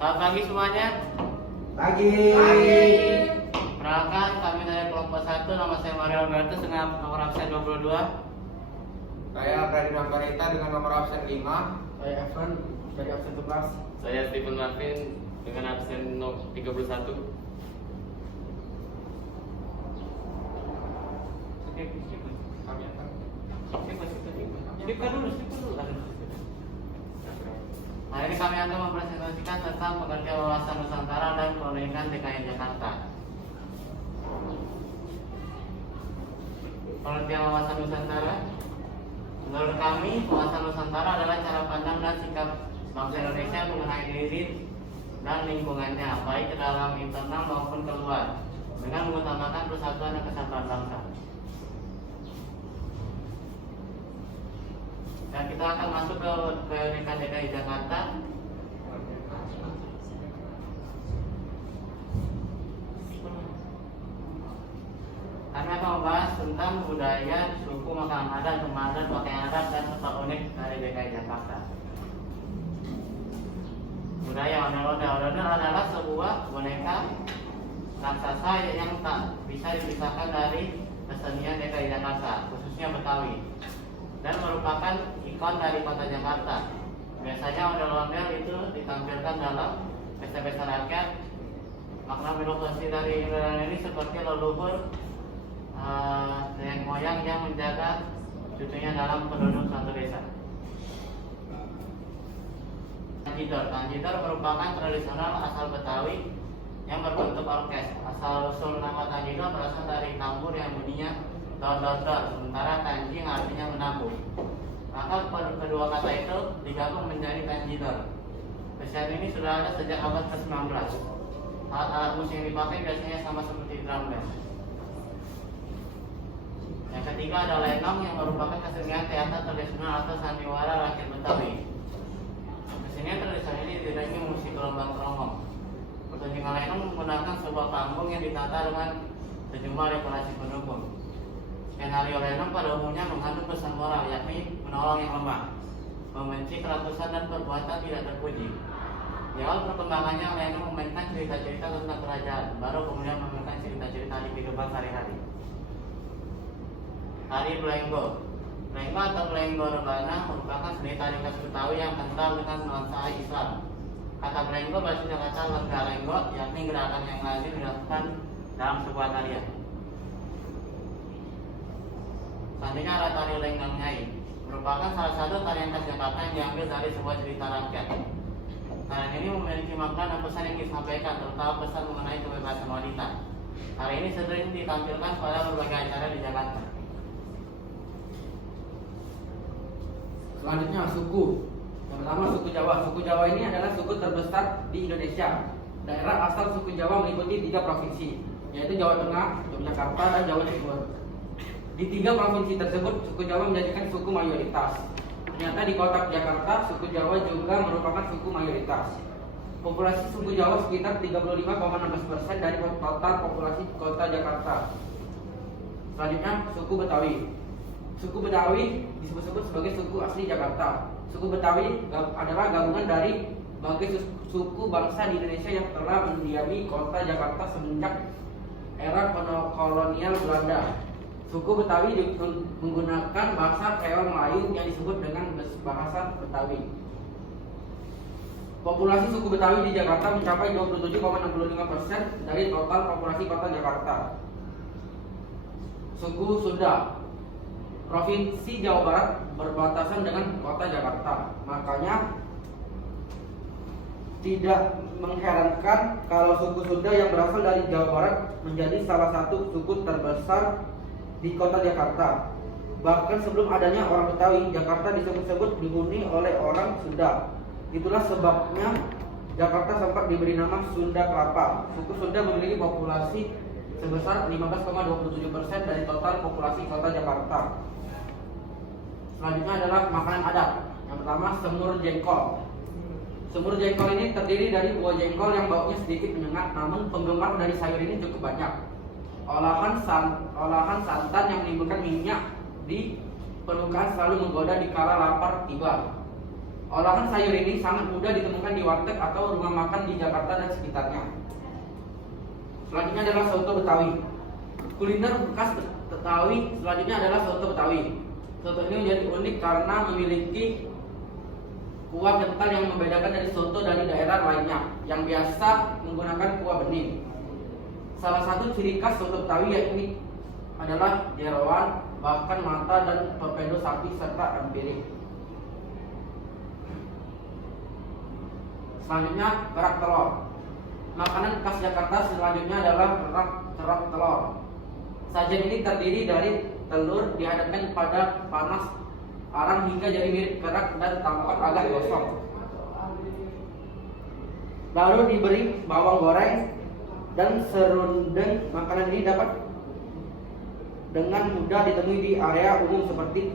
Selamat pagi semuanya. Pagi. Perkenalkan, kami dari kelompok 1, nama saya Mario Albertus dengan nomor absen 22. Saya Ferdinand Barita dengan nomor absen 5. Saya Evan dari absen 11. Saya Stephen Marvin dengan absen 31. Hari ini kami akan mempresentasikan tentang pengertian wawasan Nusantara dan keunikan DKI Jakarta. Pengertian wawasan Nusantara, menurut kami, wawasan Nusantara adalah cara pandang dan sikap bangsa Indonesia mengenai diri dan lingkungannya, baik ke dalam internal maupun keluar, dengan mengutamakan persatuan dan kesatuan bangsa. Dan kita akan masuk ke keunikan DKI Jakarta. Kami akan membahas tentang budaya, suku, makanan adat, rumah adat, pakaian adat, dan sifat unik dari DKI Jakarta. Budaya ondel-ondel. Ondel adalah sebuah boneka raksasa yang tak bisa dipisahkan dari kesenian DKI Jakarta, khususnya Betawi, dan merupakan ikon dari kota Jakarta. Biasanya ondel-ondel itu ditampilkan dalam pesta-pesta rakyat. Makna filosofi dari ondel-ondel ini seperti leluhur nenek moyang yang menjaga cucunya dalam penduduk suatu desa. Tanjidor merupakan tradisional asal Betawi yang berbentuk orkes. Asal usul nama tanjidor berasal dari tambur yang bunyinya dor-dor-dor, sementara tanjing artinya menabuh. Maka kedua kata itu digabung menjadi tanjidor. Kesenian ini sudah ada sejak abad ke-19. Alat-alat musik yang dipakai biasanya sama seperti drum band. Yang ketiga ada lenong, yang merupakan kesenian teater tradisional atau sandiwara rakyat Betawi. Kesenian tradisional ini diiringi musik gelombang kerongong. Pertunjukan lenong menggunakan sebuah panggung yang ditata dengan sejumlah dekorasi pendukung. Skenario lenong pada umumnya mengandung pesan moral, yakni menolong yang lemah, membenci keratusan dan perbuatan tidak terpuji. Di awal perkembangannya, lenong memainkan cerita-cerita tentang kerajaan, baru kemudian memainkan cerita-cerita di kehidupan sehari-hari. Tari Blenggo. Blenggo atau Blenggo Rebana merupakan seni tari khas Betawi yang kental dengan nuansa Islam. Kata Blenggo berasal dari kata Lenggalenggo, yakni gerakan yang lazim dilakukan dalam sebuah tarian. Selanjutnya ada tari Lenggang Nyai, merupakan salah satu tarian khas Jakarta yang diambil dari sebuah cerita rakyat. Tarian ini memiliki makna dan pesan yang disampaikan, terutama pesan mengenai kebebasan wanita. Tari ini sering ditampilkan pada berbagai acara di Jakarta. Selanjutnya suku. Yang pertama suku Jawa. Suku Jawa ini adalah suku terbesar di Indonesia. Daerah asal suku Jawa meliputi 3 provinsi, yaitu Jawa Tengah, Yogyakarta, dan Jawa Timur. Di 3 provinsi tersebut, suku Jawa menjadikan suku mayoritas. Ternyata di kota Jakarta, suku Jawa juga merupakan suku mayoritas. Populasi suku Jawa sekitar 35,16% dari total populasi kota Jakarta. Selanjutnya suku Betawi. Suku Betawi disebut-sebut sebagai suku asli Jakarta. Suku Betawi adalah gabungan dari berbagai suku bangsa di Indonesia yang telah mendiami kota Jakarta semenjak era kolonial Belanda. Suku Betawi menggunakan bahasa Kreol Melayu yang disebut dengan bahasa Betawi. Populasi suku Betawi di Jakarta mencapai 27,65% dari total populasi kota Jakarta. Suku Sunda. Provinsi Jawa Barat berbatasan dengan kota Jakarta. Makanya tidak mengherankan kalau suku Sunda yang berasal dari Jawa Barat menjadi salah satu suku terbesar di kota Jakarta. Bahkan sebelum adanya orang Betawi, Jakarta disebut-sebut dihuni oleh orang Sunda. Itulah sebabnya Jakarta sempat diberi nama Sunda Kelapa. Suku Sunda memiliki populasi sebesar 15,27% dari total populasi kota Jakarta. Selanjutnya adalah makanan adat. Yang pertama semur jengkol. Semur jengkol ini terdiri dari buah jengkol yang baunya sedikit menyengat, namun penggemar dari sayur ini cukup banyak. Olahan santan yang menimbulkan minyak di permukaan selalu menggoda di kala lapar tiba. Olahan sayur ini sangat mudah ditemukan di warteg atau rumah makan di Jakarta dan sekitarnya. Selanjutnya adalah soto Betawi. Kuliner khas Betawi selanjutnya adalah soto Betawi. Soto ini menjadi unik karena memiliki kuah kental yang membedakan dari soto dari daerah lainnya yang biasa menggunakan kuah bening. Salah satu ciri khas soto Betawi yakni adalah jeroan, bahkan mata dan torpedo sapi serta empirik. Selanjutnya kerak telur. Makanan khas Jakarta selanjutnya adalah kerak telur. Sajian ini terdiri dari telur dihadapkan pada panas arang hingga jadi mirip kerak dan tampak agak gosong. Lalu diberi bawang goreng dan serundeng. Makanan ini dapat dengan mudah ditemui di area umum seperti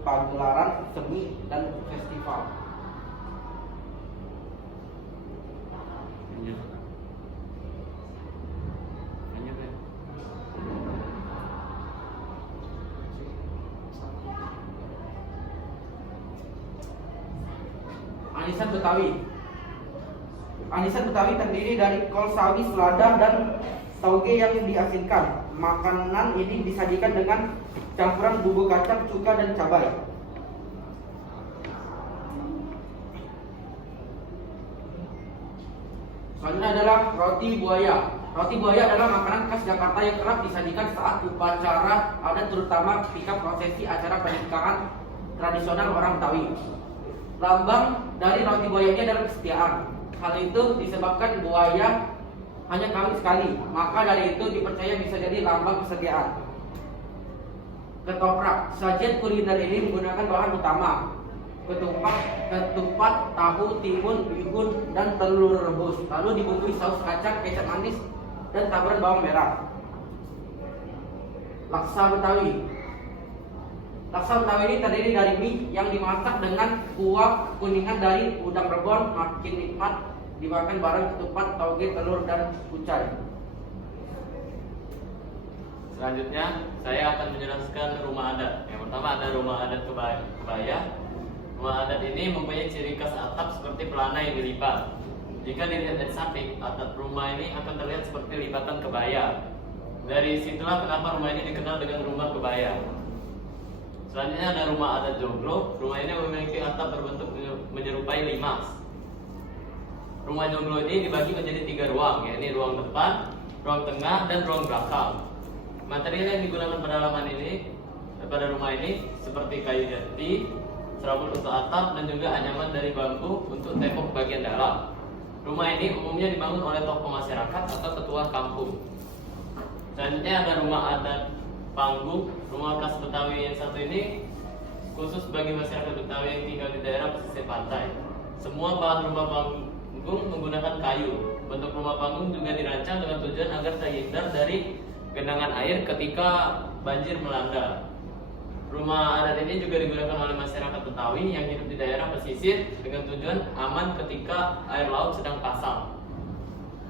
pagelaran seni dan festival. Anisan Betawi. Anisan Betawi terdiri dari kol sawi, selada, dan tauge yang diasinkan. Makanan ini disajikan dengan campuran bumbu kacang, cuka, dan cabai. Selanjutnya adalah roti buaya. Roti buaya adalah makanan khas Jakarta yang kerap disajikan saat upacara adat, terutama ketika prosesi acara pernikahan tradisional orang Betawi. Lambang dari roti buaya ini adalah kesetiaan. Hal itu disebabkan buaya hanya kawin sekali, maka dari itu dipercaya bisa jadi lambang kesetiaan. Ketoprak. Sajian kuliner ini menggunakan bahan utama ketupat, tahu, timun, bihun, dan telur rebus. Lalu dibumbui saus kacang, kecap manis, dan taburan bawang merah. Laksa Betawi. Laksa Betawi ini terdiri dari mie yang dimasak dengan kuah kuningan dari udang rebon, makin nikmat dimakan bareng ketupat, tauge, telur, dan kucai. Selanjutnya saya akan menjelaskan rumah adat. Yang pertama ada rumah adat kebaya. Rumah adat ini mempunyai ciri khas atap seperti pelana yang dilipat. Jika dilihat dari samping, atap rumah ini akan terlihat seperti lipatan kebaya. Dari situlah kenapa rumah ini dikenal dengan rumah kebaya. Selanjutnya ada rumah adat joglo. Rumah ini memiliki atap berbentuk menyerupai limas. Rumah joglo ini dibagi menjadi 3 ruang, yakni ruang depan, ruang tengah, dan ruang belakang. Material yang digunakan pada rumah ini seperti kayu jati, serabut untuk atap, dan juga anyaman dari bambu untuk tembok bagian dalam. Rumah ini umumnya dibangun oleh tokoh masyarakat atau ketua kampung. Selanjutnya ada rumah adat panggung. Rumah khas Betawi yang satu ini khusus bagi masyarakat Betawi yang tinggal di daerah pesisir pantai. Semua bahan rumah panggung menggunakan kayu. Bentuk rumah panggung juga dirancang dengan tujuan agar terhindar dari genangan air ketika banjir melanda. Rumah adat ini juga digunakan oleh masyarakat Betawi yang hidup di daerah pesisir dengan tujuan aman ketika air laut sedang pasang.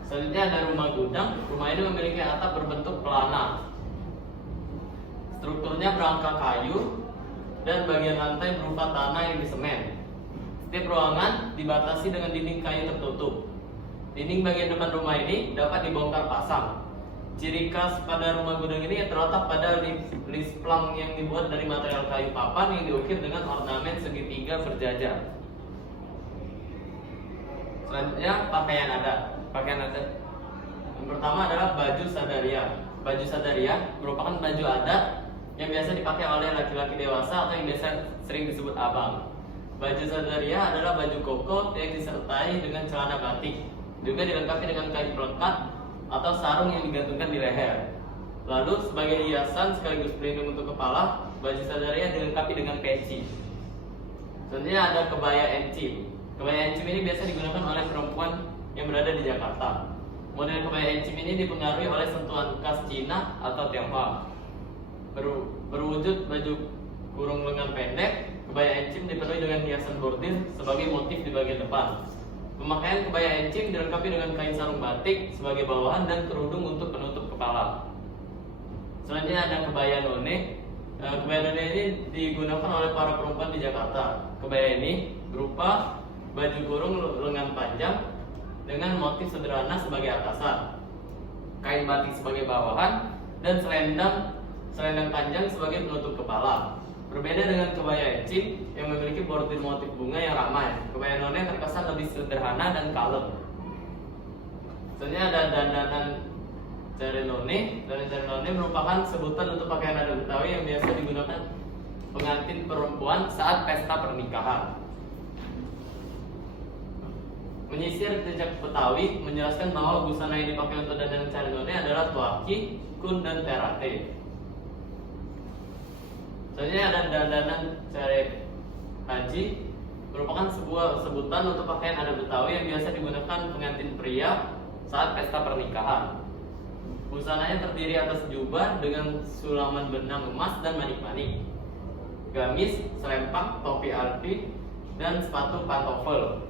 Selanjutnya ada rumah gudang. Rumah ini memiliki atap berbentuk pelana. Strukturnya berangka kayu dan bagian lantai berupa tanah yang disemen. Setiap ruangan dibatasi dengan dinding kayu tertutup. Dinding bagian depan rumah ini dapat dibongkar pasang. Ciri khas pada rumah gudang ini terletak pada lisplang yang dibuat dari material kayu papan yang diukir dengan ornamen segitiga berjajar. Selanjutnya pakaian adat. Yang pertama adalah baju sadaria. Baju sadaria merupakan baju adat yang biasa dipakai oleh laki-laki dewasa atau yang biasa sering disebut abang. Baju sadaria adalah baju koko yang disertai dengan celana batik. Juga dilengkapi dengan kain pelekat atau sarung yang digantungkan di leher. Lalu sebagai hiasan sekaligus pelindung untuk kepala, baju sadaria dilengkapi dengan peci. Selanjutnya ada kebaya encim. Kebaya encim ini biasa digunakan oleh perempuan yang berada di Jakarta. Model kebaya encim ini dipengaruhi oleh sentuhan khas Cina atau Tionghoa. Berwujud baju kurung lengan pendek, kebaya encim dipenuhi dengan hiasan bordir sebagai motif di bagian depan. Pemakaian kebaya encim dilengkapi dengan kain sarung batik sebagai bawahan dan kerudung untuk penutup kepala. Selanjutnya ada kebaya none. Kebaya none ini digunakan oleh para perempuan di Jakarta. Kebaya ini berupa baju kurung lengan panjang dengan motif sederhana sebagai atasan, kain batik sebagai bawahan, dan selendang panjang sebagai penutup kepala. Berbeda dengan kebaya encim yang memiliki bordir motif bunga yang ramai, kebaya none terkesan lebih sederhana dan kalem. Selanjutnya ada dandanan jari none. Dandanan jari none merupakan sebutan untuk pakaian adat Betawi yang biasa digunakan pengantin perempuan saat pesta pernikahan. Menyisir jejak Betawi menjelaskan bahwa busana yang dipakai untuk dandanan jari none adalah tuaki, kun, dan terate. Selanjutnya ada dandanan jari haji, merupakan sebuah sebutan untuk pakaian adat Betawi yang biasa digunakan pengantin pria saat pesta pernikahan. Busananya terdiri atas jubah dengan sulaman benang emas dan manik-manik, gamis, selempang, topi arti, dan sepatu pantofel.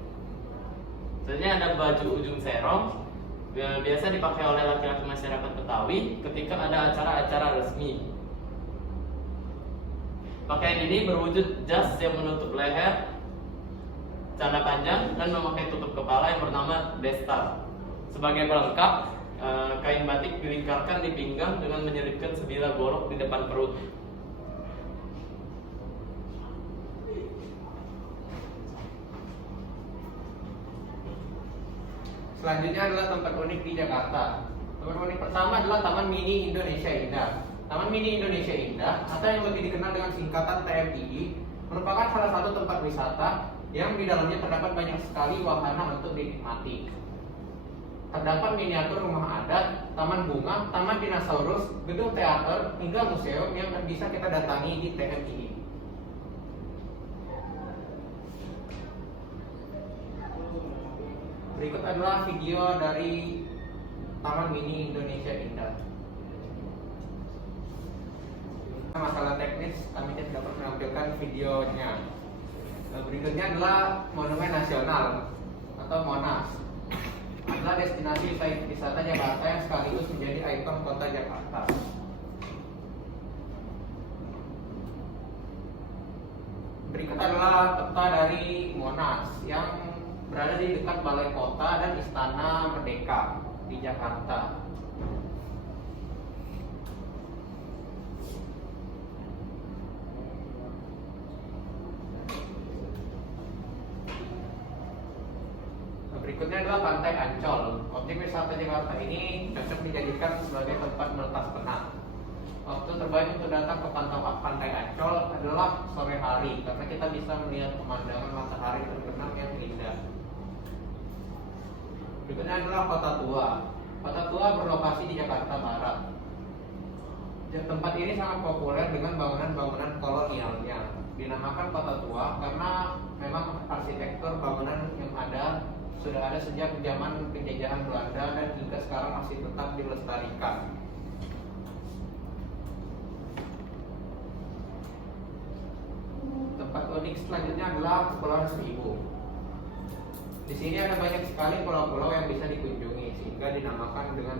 Selanjutnya ada baju ujung serong yang biasa dipakai oleh laki-laki masyarakat Betawi ketika ada acara-acara resmi. Pakaian ini berwujud jas yang menutup leher, celana panjang, dan memakai tutup kepala yang bernama destar. Sebagai pelengkap, kain batik dilingkarkan di pinggang dengan menyelipkan sebilah golok di depan perut. Selanjutnya adalah tempat unik di Jakarta. Tempat unik pertama adalah Taman Mini Indonesia Indah. Taman Mini Indonesia Indah, atau yang lebih dikenal dengan singkatan TMII, merupakan salah satu tempat wisata yang di dalamnya terdapat banyak sekali wahana untuk dinikmati. Terdapat miniatur rumah adat, taman bunga, taman dinosaurus, gedung teater, hingga museum yang bisa kita datangi di TMII. Berikut adalah video dari Taman Mini Indonesia Indah. Masalah teknis, kami tidak dapat menampilkan videonya. Berikutnya adalah Monumen Nasional atau Monas. Adalah destinasi wisata Jakarta yang sekaligus menjadi ikon kota Jakarta. Berikut adalah peta dari Monas yang berada di dekat Balai Kota dan Istana Merdeka di Jakarta. Berikutnya adalah Pantai Ancol. Objek wisata Jakarta ini cocok dijadikan sebagai tempat melepas penat. Waktu terbaik untuk datang ke Pantai Ancol adalah sore hari, karena kita bisa melihat pemandangan matahari terbenam yang indah. Berikutnya adalah Kota Tua. Kota Tua berlokasi di Jakarta Barat. Tempat ini sangat populer dengan bangunan-bangunan kolonialnya. Dinamakan Kota Tua karena memang arsitektur bangunan yang ada sudah ada sejak zaman penjajahan Belanda dan hingga sekarang masih tetap dilestarikan. Tempat unik selanjutnya adalah Kepulauan Seribu. Di sini ada banyak sekali pulau-pulau yang bisa dikunjungi sehingga dinamakan dengan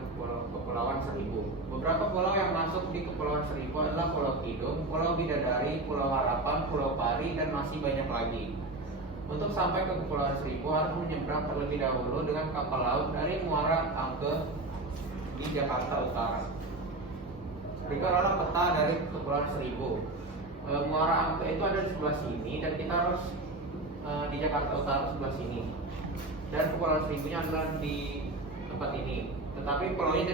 Kepulauan Seribu. Beberapa pulau yang masuk di Kepulauan Seribu adalah Pulau Kidung, Pulau Bidadari, Pulau Harapan, Pulau Pari, dan masih banyak lagi. Untuk sampai ke Kepulauan Seribu harus menyeberang terlebih dahulu dengan kapal laut dari Muara Angke di Jakarta Utara. Berikut adalah peta dari Kepulauan Seribu. Muara Angke itu ada di sebelah sini dan kita harus di Jakarta Utara sebelah sini. Dan Kepulauan Seribunya adalah di tempat ini. Tetapi pulaunya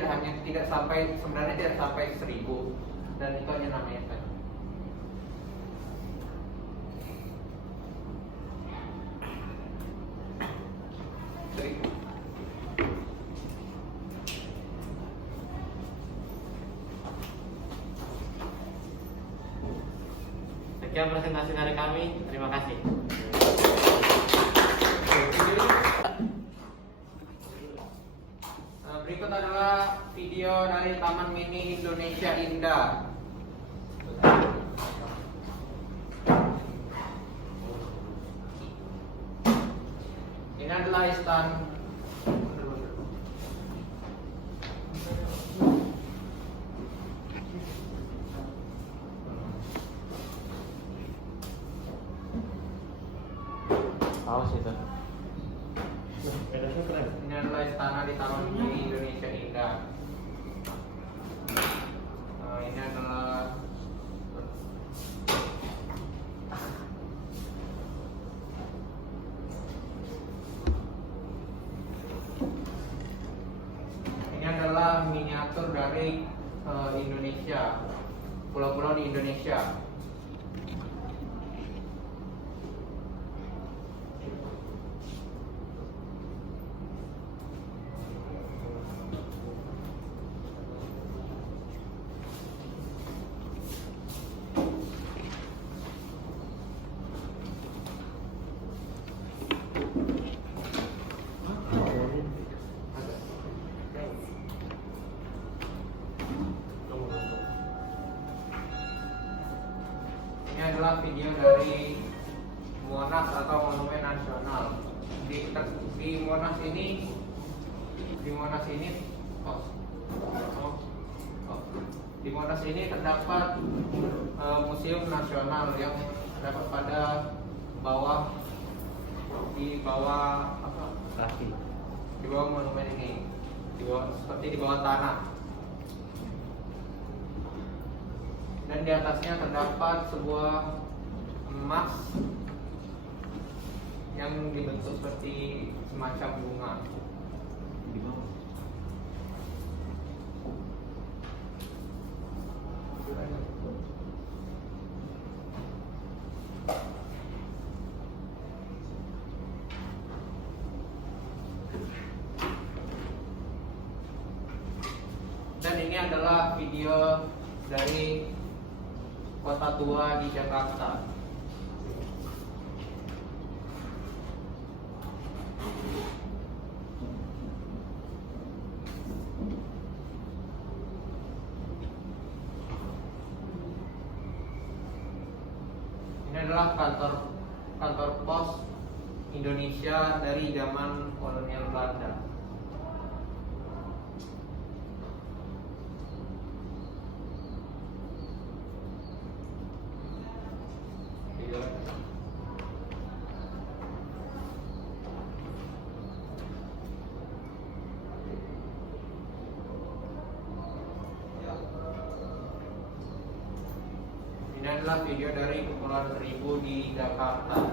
tidak sampai 1000 dan itu hanya namanya kan. Sekian presentasi dari kami. Terima kasih. Berikut adalah video dari Taman Mini Indonesia Indah. Ini adalah istana. Awas itu. Ini adalah istana ditaruh di Indonesia Indah. Ini adalah miniatur dari Indonesia, pulau-pulau di Indonesia. Ini adalah video dari Monas atau Monumen Nasional. Di Monas ini di Monas ini terdapat museum nasional yang terdapat pada di bawah Kaki. di bawah monumen ini, seperti di bawah tanah. Dan di atasnya terdapat sebuah emas yang dibentuk seperti semacam bunga. Di bawah. Dan ini adalah video dari Kota Tua di Jakarta. Ini adalah kantor pos Indonesia dari zaman kolonial Belanda. Ini adalah video dari Kepulauan Seribu di Jakarta.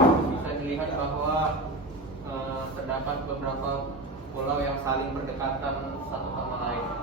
Bisa dilihat bahwa terdapat beberapa pulau yang saling berdekatan satu sama lain.